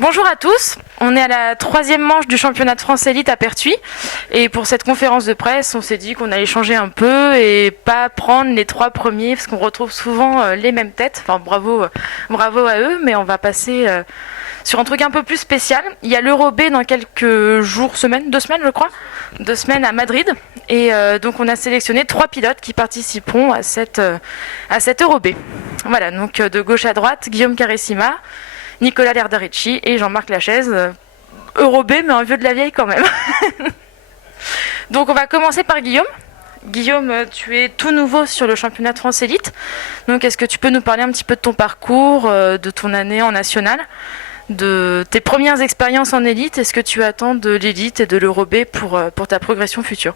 Donc bonjour à tous, on est à la 3e manche du championnat de France Élite à Pertuis et pour cette conférence de presse on s'est dit qu'on allait changer un peu et pas prendre les 3 premiers parce qu'on retrouve souvent les mêmes têtes, enfin bravo à eux, mais on va passer sur un truc un peu plus spécial. Il y a l'Euro B dans quelques jours, semaines, 2 semaines je crois, 2 semaines à Madrid et donc on a sélectionné 3 pilotes qui participeront à cette Euro B. Voilà, donc de gauche à droite, Guillaume Carissima, Nicolas Lerdarici et Jean-Marc Lachaise, Euro B mais un vieux de la vieille quand même. Donc on va commencer par Guillaume. Guillaume, tu es tout nouveau sur le championnat de France Élite, donc est-ce que tu peux nous parler un petit peu de ton parcours, de ton année en national, de tes premières expériences en élite, est-ce que tu attends de l'élite et de l'Euro B pour ta progression future?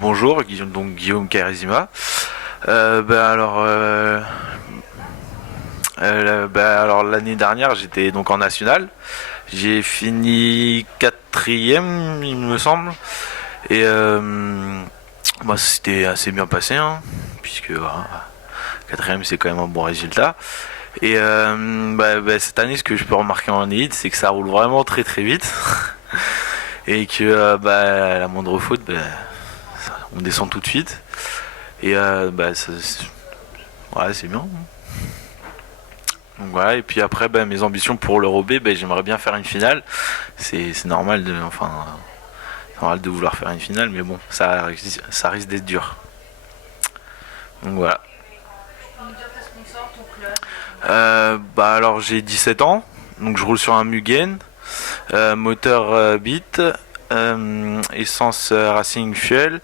Bonjour, Guillaume Carissima. Alors l'année dernière j'étais donc en national, j'ai fini 4e il me semble et c'était assez bien passé puisque 4e c'est quand même un bon résultat et cette année ce que je peux remarquer en élite c'est que ça roule vraiment très très vite et que la moindre faute on descend tout de suite et c'est bien. Donc voilà, et puis après mes ambitions pour l'Euro B, j'aimerais bien faire une finale. C'est normal de vouloir faire une finale, mais bon, ça risque d'être dur. Donc voilà. Alors j'ai 17 ans, donc je roule sur un Mugen, moteur Bit, essence Racing Fuel,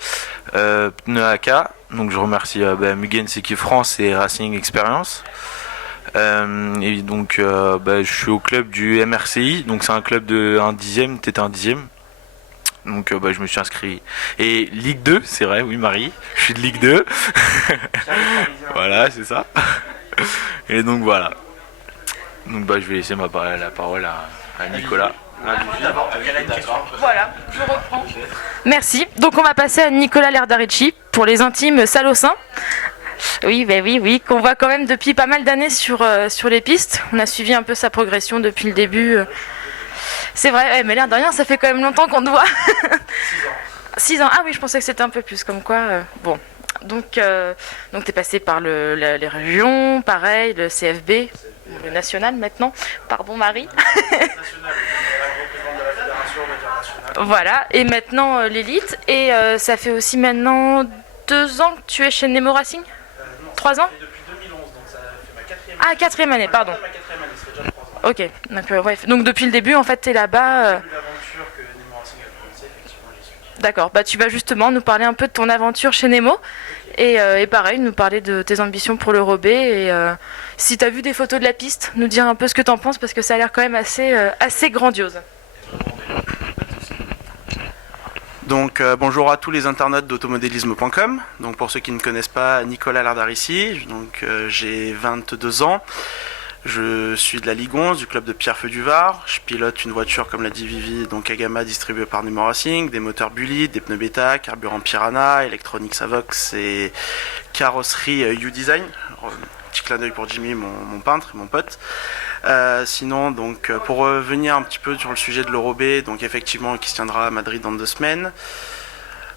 pneu AK. Donc je remercie Mugen Sécu France et Racing Experience. Et donc je suis au club du MRCI, donc c'est un club de 1/10, t'étais 1/10. Donc je me suis inscrit. Et Ligue 2, c'est vrai, oui Marie, je suis de Ligue 2. Voilà, c'est ça. Et donc voilà. Donc je vais laisser la parole à Nicolas. Voilà, je reprends. Merci. Donc on va passer à Nicolas Lerdarici pour les intimes Salocin. Oui, qu'on voit quand même depuis pas mal d'années sur les pistes. On a suivi un peu sa progression depuis le début. C'est vrai, mais l'air de rien, ça fait quand même longtemps qu'on te voit. 6 ans. Ah oui, je pensais que c'était un peu plus, comme quoi. Bon. Donc t'es passé par les régions, pareil, le CFB, le national maintenant. Pardon Marie. Voilà, et maintenant l'élite. Et ça fait aussi maintenant 2 ans que tu es chez Nemo Racing. 3 ans? Depuis 2011, donc ça fait ma 4e année. Ah, 4e année, pardon. Ma 4e année, ça fait déjà 3 ans. Ok, donc depuis le début, en fait, t'es là-bas. Depuis l'aventure que Nemo Racing a commencé, effectivement, j'y suis. D'accord, tu vas justement nous parler un peu de ton aventure chez Nemo. Okay. Et pareil, nous parler de tes ambitions pour l'Euro B. Et si t'as vu des photos de la piste, nous dire un peu ce que t'en penses, parce que ça a l'air quand même assez grandiose. Donc bonjour à tous les internautes d'automodélisme.com. Donc pour ceux qui ne connaissent pas, Nicolas Lerdarici, donc j'ai 22 ans. Je suis de la Ligue 11 du club de Pierrefeu du Var. Je pilote une voiture comme l'a dit Vivi, donc Agama distribuée par Nemo Racing, des moteurs Bullitt, des pneus Beta, carburant Piranha, électronique Savox et carrosserie U-Design. Petit clin d'œil pour Jimmy, mon peintre, mon pote. Sinon, donc, pour revenir un petit peu sur le sujet de l'Euro B, donc effectivement, qui se tiendra à Madrid dans 2 semaines.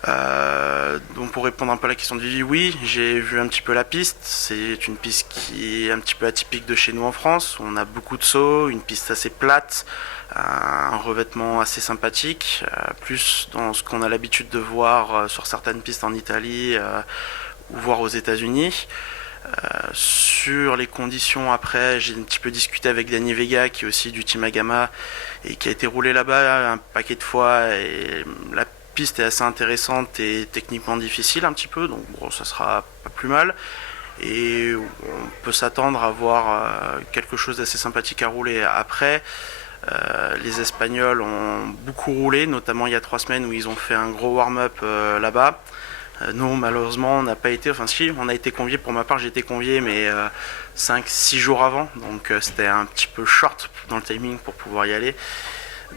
Donc pour répondre un peu à la question de Vivi, oui, j'ai vu un petit peu la piste. C'est une piste qui est un petit peu atypique de chez nous en France. On a beaucoup de sauts, une piste assez plate, un revêtement assez sympathique, plus dans ce qu'on a l'habitude de voir sur certaines pistes en Italie ou voire aux États-Unis. Sur les conditions après, j'ai un petit peu discuté avec Danny Vega qui est aussi du team Agama et qui a été roulé là-bas un paquet de fois et la piste est assez intéressante et techniquement difficile un petit peu, donc bon, ça sera pas plus mal et on peut s'attendre à voir quelque chose d'assez sympathique à rouler après. Les Espagnols ont beaucoup roulé, notamment il y a 3 semaines où ils ont fait un gros warm-up là-bas. Nous, malheureusement, on n'a pas été, enfin si, on a été conviés, pour ma part j'ai été convié, mais 5-6 jours avant, donc c'était un petit peu short dans le timing pour pouvoir y aller.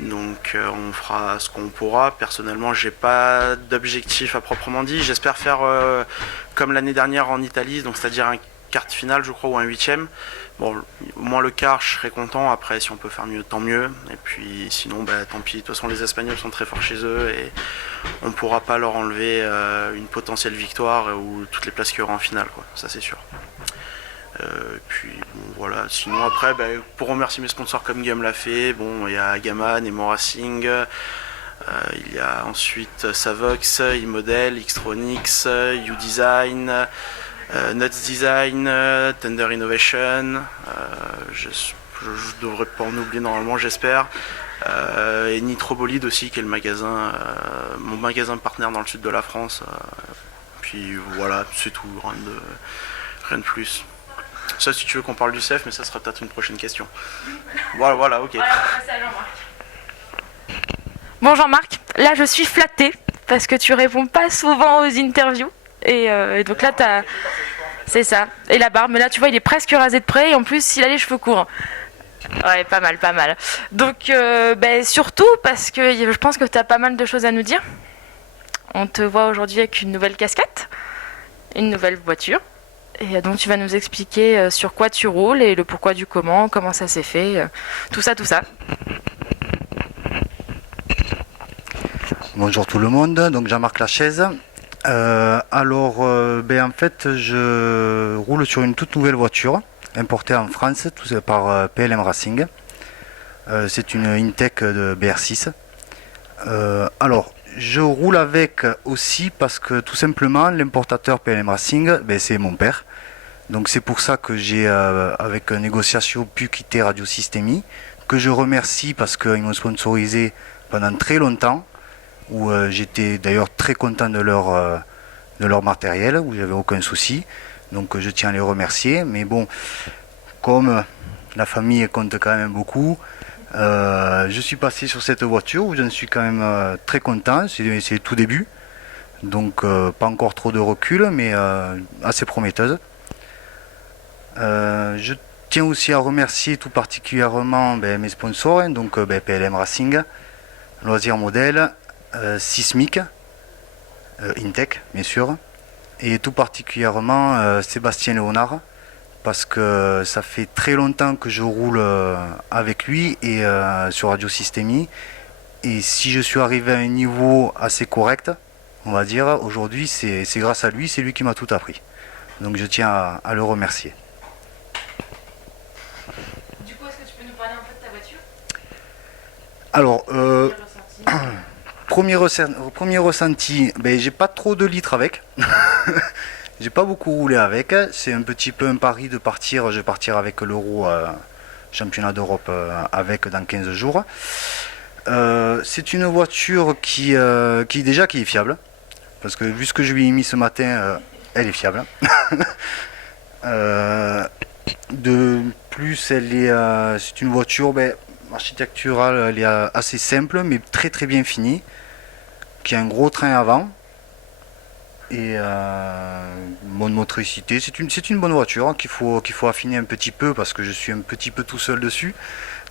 Donc on fera ce qu'on pourra. Personnellement, j'ai pas d'objectif à proprement dit. J'espère faire comme l'année dernière en Italie, donc c'est-à-dire un quart de finale, je crois, ou un huitième. Bon, au moins le quart, je serais content. Après, si on peut faire mieux, tant mieux. Et puis sinon, tant pis. De toute façon, les Espagnols sont très forts chez eux et on ne pourra pas leur enlever une potentielle victoire ou toutes les places qu'il y aura en finale, quoi. Ça, c'est sûr. Puis bon, voilà. Sinon, après, pour remercier mes sponsors comme Guillaume l'a fait, bon, il y a Gaman, Emo Racing. Il y a ensuite Savox, iModel, Xtronics, U-Design, Nuts Design, Thunder Innovation, je devrais pas en oublier normalement, j'espère, et Nitro Bolide aussi, qui est le magasin, mon magasin partenaire dans le sud de la France. Puis voilà, c'est tout, rien de plus. Ça, si tu veux qu'on parle du CEF, mais ça sera peut-être une prochaine question. Voilà, ok. Voilà, on va passer à Jean-Marc. Bon Jean-Marc, là je suis flattée parce que tu réponds pas souvent aux interviews et donc là t'as... C'est ça, et la barbe, mais là tu vois il est presque rasé de près et en plus il a les cheveux courts. Ouais, pas mal. Donc surtout parce que je pense que t'as pas mal de choses à nous dire. On te voit aujourd'hui avec une nouvelle casquette, une nouvelle voiture, et donc tu vas nous expliquer sur quoi tu roules et le pourquoi du comment ça s'est fait, tout ça. Bonjour tout le monde, donc Jean-Marc Lachaise. En fait, je roule sur une toute nouvelle voiture importée en France par PLM Racing. C'est une Intech de BR6. Je roule avec aussi parce que tout simplement l'importateur PLM Racing, c'est mon père. Donc c'est pour ça que j'ai, avec négociation, pu quitter Radio Systémie, que je remercie parce qu'ils m'ont sponsorisé pendant très longtemps. Où j'étais d'ailleurs très content de leur matériel, où j'avais aucun souci. Donc je tiens à les remercier. Mais bon, comme la famille compte quand même beaucoup, je suis passé sur cette voiture où je suis quand même très content. C'est le tout début. Donc pas encore trop de recul, mais assez prometteuse. Je tiens aussi à remercier tout particulièrement mes sponsors, hein, donc PLM Racing, Loisirs Modèle, Sismic, Intech bien sûr, et tout particulièrement Sébastien Léonard, parce que ça fait très longtemps que je roule avec lui et sur Radio Systémie, et si je suis arrivé à un niveau assez correct, on va dire, aujourd'hui c'est grâce à lui, c'est lui qui m'a tout appris. Donc je tiens à le remercier. Du coup, est-ce que tu peux nous parler un peu de ta voiture ? Alors, premier ressenti, j'ai pas trop de litres avec. J'ai pas beaucoup roulé avec. C'est un petit peu un pari de partir. Je vais partir avec l'Euro championnat d'Europe avec dans 15 jours. C'est une voiture qui est fiable. Parce que vu ce que je lui ai mis ce matin, elle est fiable. De plus, c'est une voiture architecturale, elle est assez simple mais très très bien finie, qui a un gros train avant et bonne motricité. C'est une bonne voiture qu'il faut affiner un petit peu parce que je suis un petit peu tout seul dessus,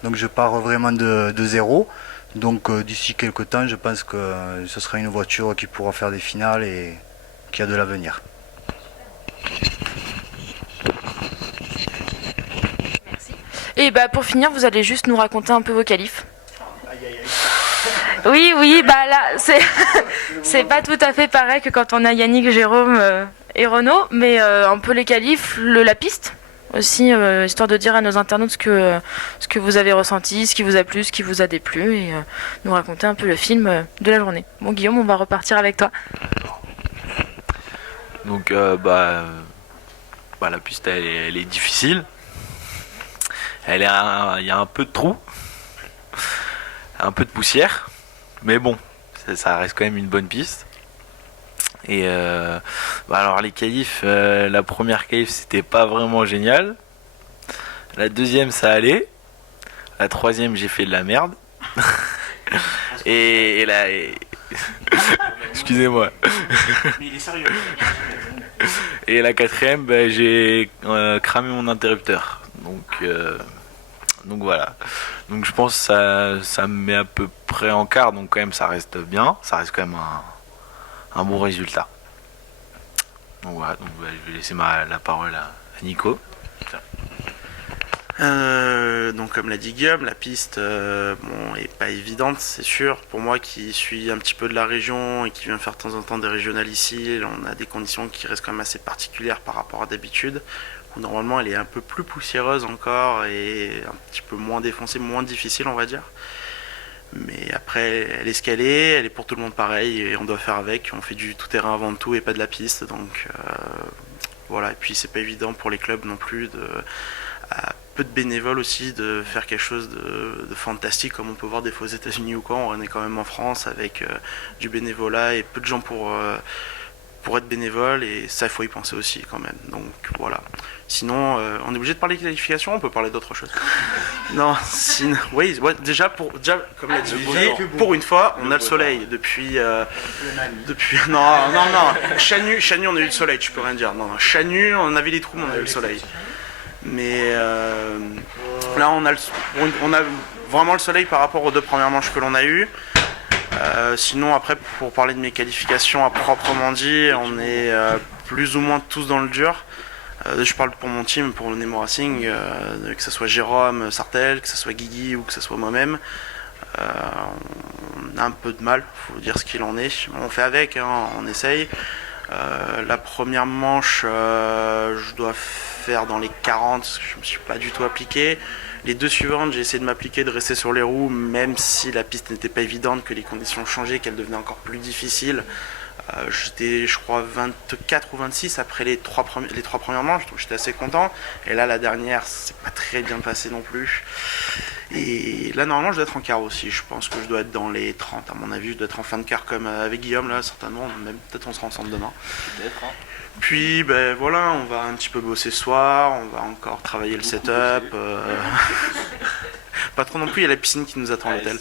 donc je pars vraiment de zéro. Donc d'ici quelques temps, je pense que ce sera une voiture qui pourra faire des finales et qui a de l'avenir. Et pour finir, vous allez juste nous raconter un peu vos qualifs. Oui, là, c'est pas tout à fait pareil que quand on a Yannick, Jérôme et Renaud, mais un peu les qualifs, la piste aussi, histoire de dire à nos internautes ce que vous avez ressenti, ce qui vous a plu, ce qui vous a déplu, et nous raconter un peu le film de la journée. Bon, Guillaume, on va repartir avec toi. Donc, la piste, elle est difficile. Il y a un peu de trous, un peu de poussière, mais bon, ça reste quand même une bonne piste. Et alors les qualifs, la première qualif c'était pas vraiment génial, la deuxième ça allait, la troisième j'ai fait de la merde, et là, excusez-moi. Mais il est sérieux. Et la quatrième, j'ai cramé mon interrupteur. Donc voilà. Donc je pense que ça me met à peu près en quart, donc quand même ça reste bien. Ça reste quand même un bon résultat. Donc voilà, je vais laisser la parole Nico. Donc comme l'a dit Guillaume, la piste est pas évidente, c'est sûr. Pour moi qui suis un petit peu de la région et qui viens faire de temps en temps des régionales ici, on a des conditions qui restent quand même assez particulières par rapport à d'habitude. Où normalement elle est un peu plus poussiéreuse encore et un petit peu moins défoncée, moins difficile on va dire. Mais après elle est ce qu'elle est, elle est pour tout le monde pareil et on doit faire avec. On fait du tout terrain avant tout et pas de la piste, donc voilà. Et puis c'est pas évident pour les clubs non plus peu de bénévoles aussi, de faire quelque chose de fantastique comme on peut voir des fois aux États-Unis ou quoi. On est quand même en France avec du bénévolat et peu de gens pour être bénévole, et ça il faut y penser aussi quand même. Donc voilà. Sinon, on est obligé de parler de qualification, on peut parler d'autre chose. Non, sinon, oui, ouais, déjà comme l'a dit Vivi, pour une fois, on a le soleil depuis. Non, Chanu, on a eu le soleil, tu peux rien dire. Non, Chanu, on avait les trous, mais on a eu le soleil. Mais là on a vraiment le soleil par rapport aux 2 premières manches que l'on a eues. Sinon après pour parler de mes qualifications à proprement dit, on est plus ou moins tous dans le dur. Je parle pour mon team, pour le Nemo Racing, que ce soit Jérôme Sartel, que ce soit Guigui ou que ce soit moi-même. On a un peu de mal, faut dire ce qu'il en est. On fait avec, hein, on essaye. La première manche, je dois faire dans les 40, je me suis pas du tout appliqué. Les 2 suivantes, j'ai essayé de m'appliquer, de rester sur les roues, même si la piste n'était pas évidente, que les conditions changeaient, qu'elle devenait encore plus difficile. J'étais, je crois, 24 ou 26 après les 3 premières manches, donc j'étais assez content. Et là, la dernière, c'est pas très bien passé non plus. Et là, normalement, je dois être en quart aussi. Je pense que je dois être dans les 30, à mon avis. Je dois être en fin de quart comme avec Guillaume, là, certainement. Même peut-être on sera ensemble demain. Peut-être, hein. Puis, ben voilà, on va un petit peu bosser ce soir. On va encore travailler le setup. Pas trop non plus, il y a la piscine qui nous attend à l'hôtel.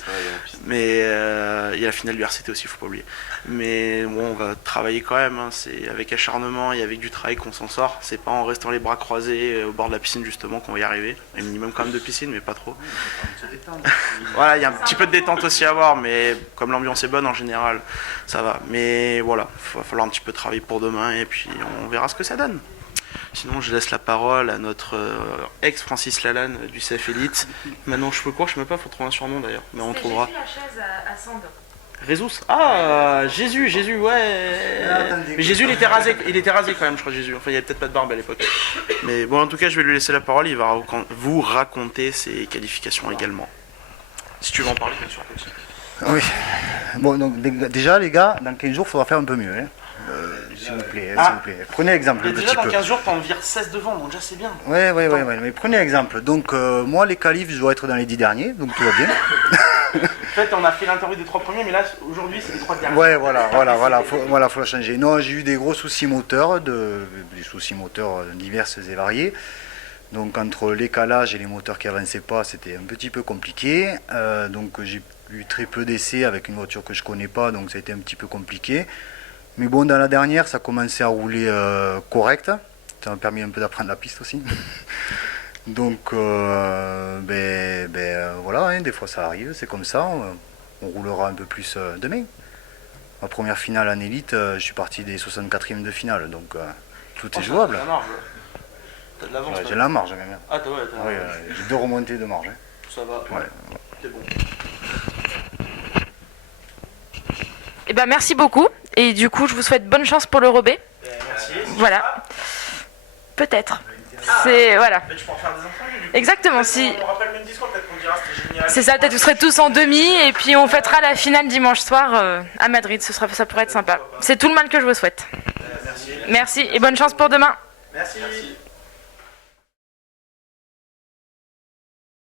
Mais il y a la finale du RCT aussi, faut pas oublier. Mais bon, on va travailler quand même, hein. C'est avec acharnement et avec du travail qu'on s'en sort. C'est pas en restant les bras croisés au bord de la piscine justement qu'on va y arriver. Un minimum quand même de piscine, mais pas trop. Voilà, il y a un petit peu de détente aussi à avoir, mais comme l'ambiance est bonne en général, ça va. Mais voilà, il va falloir un petit peu travailler pour demain et puis on verra ce que ça donne. Sinon, je laisse la parole à notre ex-Francis Lalanne du CF Elite. Maintenant, je peux quoi? Je sais même pas, il faut trouver un surnom d'ailleurs, mais on trouvera. Jésus la chaise à Sand. Résus. Ah, Jésus, ouais. Mais Jésus, il était rasé quand même, je crois, Jésus. Enfin, il n'y avait peut-être pas de barbe à l'époque. Mais bon, en tout cas, je vais lui laisser la parole. Il va vous raconter ses qualifications également. Si tu veux en parler, bien sûr. Oui. Bon, donc déjà, les gars, dans 15 jours, il faudra faire un peu mieux. Hein. S'il vous plaît, s'il vous plaît. Prenez exemple. Déjà, dans 15 jours, t'en vires 16 devant, donc déjà, c'est bien. Ouais, mais prenez exemple. Donc, moi, les qualifs, je dois être dans les 10 derniers, donc tout va bien. En fait, on a fait l'interview des 3 premiers, mais là, aujourd'hui, c'est les 3 derniers. Ouais, faut la changer. Non, j'ai eu des gros soucis moteurs, des soucis moteurs divers et variés. Donc, entre les calages et les moteurs qui avançaient pas, c'était un petit peu compliqué. Donc, j'ai eu très peu d'essais avec une voiture que je connais pas, donc ça a été un petit peu compliqué. Mais bon, dans la dernière, ça commençait à rouler correct. Ça m'a permis un peu d'apprendre la piste aussi. Donc, voilà, hein, des fois ça arrive, c'est comme ça. On roulera un peu plus demain. Ma première finale en élite, je suis parti des 64e de finale, donc tout est jouable. T'as de l'avance. J'ai la marge quand même. Ah, t'as j'ai 2 remontées de marge. Hein. Ça va, ouais. C'est bon. Eh ben, merci beaucoup. Et du coup, je vous souhaite bonne chance pour le Rebé. Merci. Voilà. Peut-être. C'est voilà. Tu peux en faire des interviews. Exactement. Si. On rappelle le même discours, peut-être qu'on dira c'était génial. C'est ça. Peut-être vous serez tous en demi et puis on fêtera la finale dimanche soir à Madrid. Ça pourrait être sympa. C'est tout le mal que je vous souhaite. Merci. Merci et bonne chance pour demain. Merci.